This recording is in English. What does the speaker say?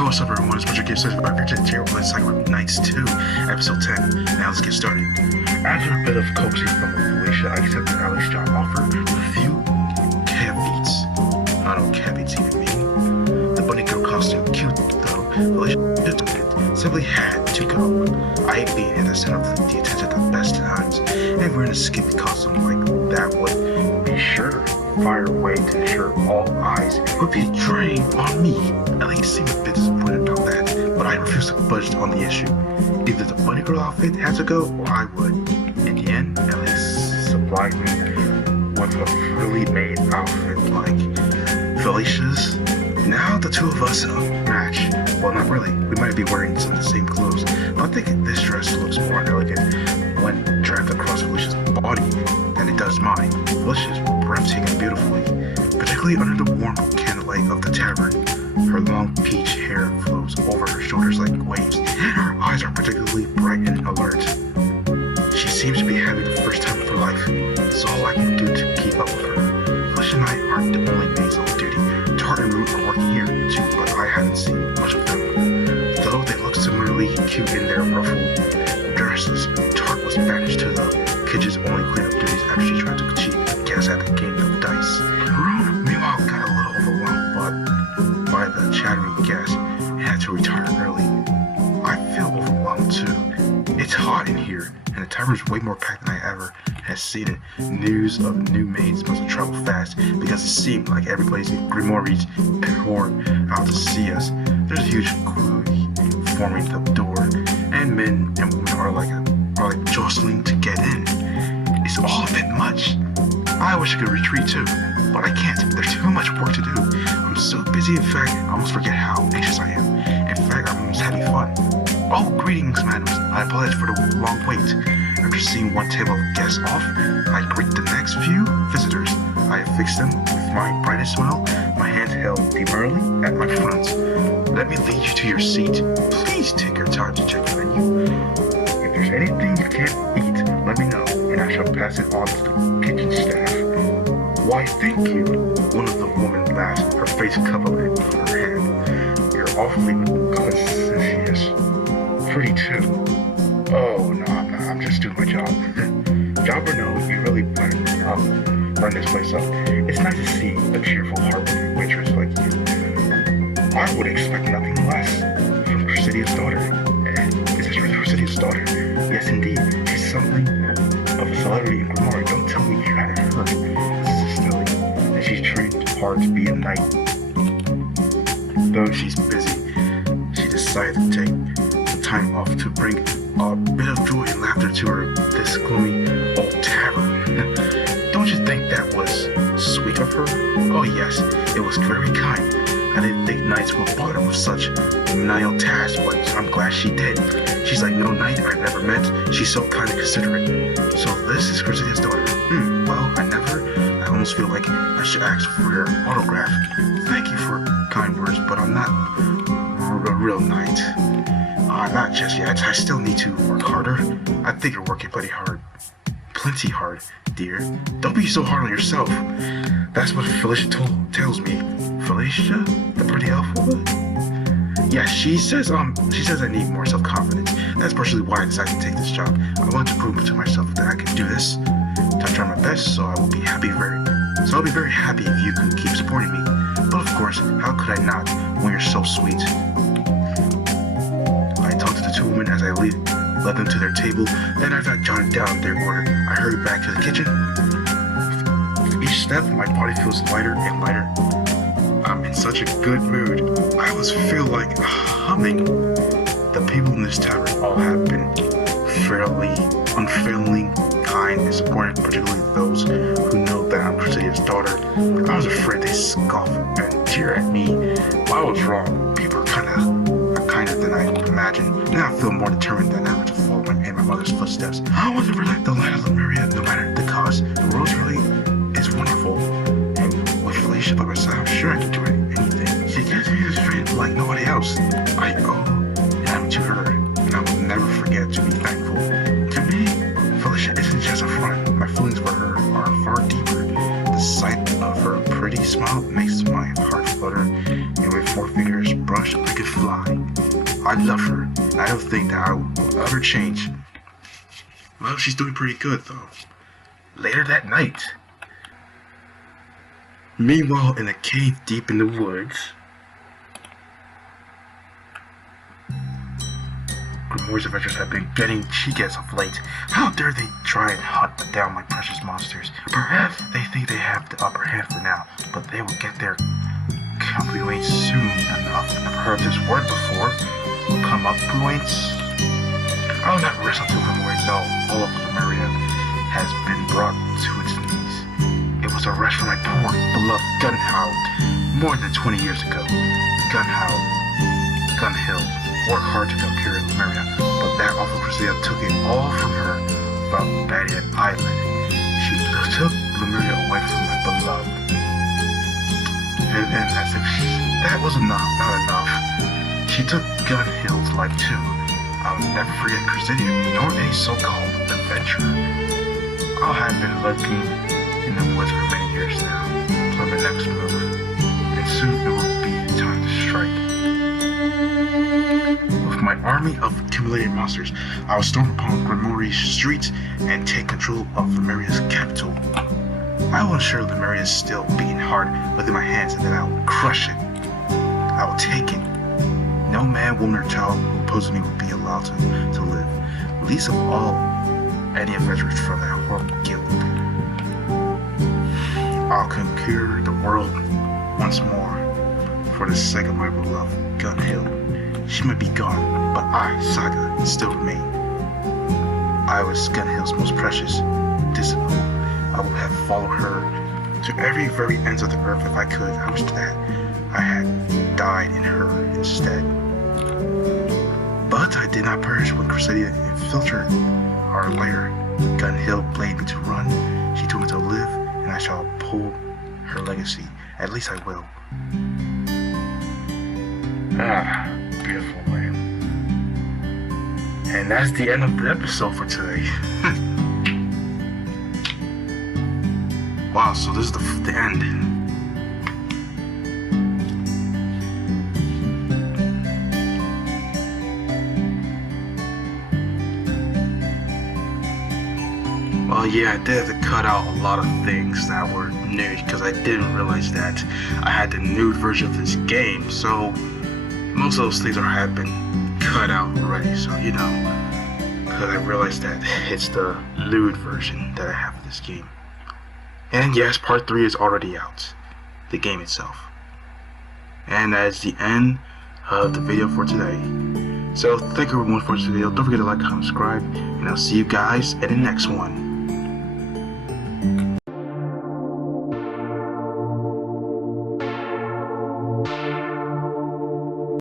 Yo, what's up everyone, it's Project Game Search by Virgin here with Sakura Nights 2, Episode 10. Now let's get started. After a bit of coaxing from Felicia, I accepted Ali's job offer with a few caveats. I don't know what caveats even mean. The bunny girl costume cute though, Felicia took it, simply had to go. I hate being in the center of the attention at the best times, and wearing a skimpy costume like that would be sure fire away to ensure all eyes would be trained on me. Ellie seemed a bit disappointed about that, but I refused to budge on the issue. Either the bunny girl outfit had to go, or I would. In the end, Ellie supplied me with a really made outfit like Felicia's. Now the two of us match. Well, not really. We might be wearing some of the same clothes, but I think this dress looks more elegant when draped across Felicia's body than it does mine. Felicia's breathtaking beautifully, particularly under the warm candlelight of the tavern. Her long peach hair flows over her shoulders like waves, and her eyes are particularly bright and alert. She seems to be having the first time of her life. It's all I can do to keep up with her. Felicia and I aren't the only maids on duty. Tart and Root are working here too, but I haven't seen much of them. Though they look similarly cute in their ruffled dresses, Tart was banished to the kitchen's only cleanup duties after she tried to cheat a guess at the game of dice. Root, meanwhile, got a little overwhelmed by the chattering guests and had to retire early. I feel overwhelmed too. It's hot in here, and the tavern's way more packed than I ever has seen it. News of new maids must have traveled fast because it seemed like everybody's in Grimoires poured out to see us. There's a huge queue forming the door, and men and women are like jostling to get in. It's all a bit much. I wish I could retreat too, but I can't. There's too much work to do. I'm so busy, in fact, I almost forget how anxious I am. In fact, I'm almost having fun. Oh, greetings, madams. I apologize for the long wait. After seeing one table of guests off, I greet the next few visitors. I affix them with my brightest smile, my hand held demurely at my front. Let me lead you to your seat. Please take your time to check the menu. If there's anything you can't eat, let me know, and I shall pass it on to the kitchen staff. Why, thank you. One of the women laughed, her face covered in her hand. You're awfully facetious. Pretty too. Oh, no, I'm just doing my job. Job or no, you really run this place up. It's nice to see a cheerful, heartwarming waitress like you. I would expect nothing less from Presidio's daughter. Is this really Presidio's daughter? Yes, indeed. She's something of a celebrity in Grimoire. Don't tell me you hadn't heard. This is silly. And she's trained hard to be a knight. Though she's busy, she decided to take the time off to bring a bit of joy and laughter to her this gloomy old tavern. Don't you think that was sweet of her? Oh yes, it was very kind. I didn't think knights would bother with such menial tasks, but I'm glad she did. She's like no knight I've never met. She's so kind and considerate. So this is Christina's daughter. Well, I almost feel like I should ask for her autograph. Thank you for kind words, but I'm not a real knight. Not just yet. I still need to work harder. I think you're working pretty hard. Plenty hard, dear. Don't be so hard on yourself. That's what Felicia tells me. Felicia? The pretty alpha? Yeah, she says I need more self-confidence. That's partially why I decided to take this job. I want to prove to myself that I can do this. I try my best, so I'll be very happy if you could keep supporting me. But of course, how could I not when you're so sweet? I talked to the two women as I led them to their table. Then after I jotted down their order, I hurried back to the kitchen. With each step, my body feels lighter and lighter. I'm in such a good mood. I almost feel like humming. The people in this tavern all have been unfailingly kind and supportive, particularly those who know that I'm Presidio's daughter. I was afraid they'd scoff and jeer at me. Well, I was wrong. People are kinder than I imagined. Now I feel more determined than ever to follow in my mother's footsteps. I want to protect the light of Lemuria no matter the cost. The world really is wonderful. And with Felicia by my side, I'm sure I can do anything. She gives me the strength like nobody else. I owe am to her, and I will never forget to be thankful. To me, Felicia isn't just a friend. My feelings for her are far deeper. The sight of her pretty smile makes my heart flutter, and with 4 fingers brushed, I could fly. I love her. I don't think that I will ever change. Well, she's doing pretty good, though. Later that night. Meanwhile, in a cave deep in the woods, Grimoire's adventures have been getting cheeky as of late. How dare they try and hunt down my precious monsters? Perhaps they think they have the upper hand for now, but they will get their compliments soon enough. I've heard this word before. Come up, points. I will not rest until Grimoire know all of Lemuria has been brought to its knees. It was a rush for my poor, beloved Gunhild more than 20 years ago. Gunhild worked hard to come here in Lemuria, but that awful crusader took it all from her from Fatelinealpha Island. She took Lemuria away from my beloved. And as if that was not enough, she took Gunhild's life too. I'll never forget Crusadia, nor any so-called adventurer. I have been lurking in the woods for many years now. So my next move, and soon it will be time to strike. With my army of accumulated monsters, I will storm upon Grimoria's streets and take control of Lemuria's capital. I will ensure Lemuria is still beating hard within my hands, and then I will crush it. I will take it. No man, woman, or child who opposes me will be allowed to live, least of all any adventurers from that horrible guild. I'll conquer the world once more for the sake of my beloved Gunhild. She might be gone, but I, Saga, still remain. I was Gunhild's most precious disciple. I would have followed her to every very ends of the earth if I could. I wish that I had died in her instead. But I did not perish when Crusadia infiltrated our lair. Gunhild blamed me to run. She told me to live, and I shall uphold her legacy. At least I will. Ah, beautiful land. And that's the end of the episode for today. Wow, so this is the end. Well, yeah, I did have to cut out a lot of things that were nude because I didn't realize that I had the nude version of this game. So most of those things have been cut out already. So, you know, because I realized that it's the lewd version that I have of this game. And yes, part 3 is already out, the game itself. And that is the end of the video for today. So thank you everyone for this video. Don't forget to like, comment, subscribe, and I'll see you guys in the next one.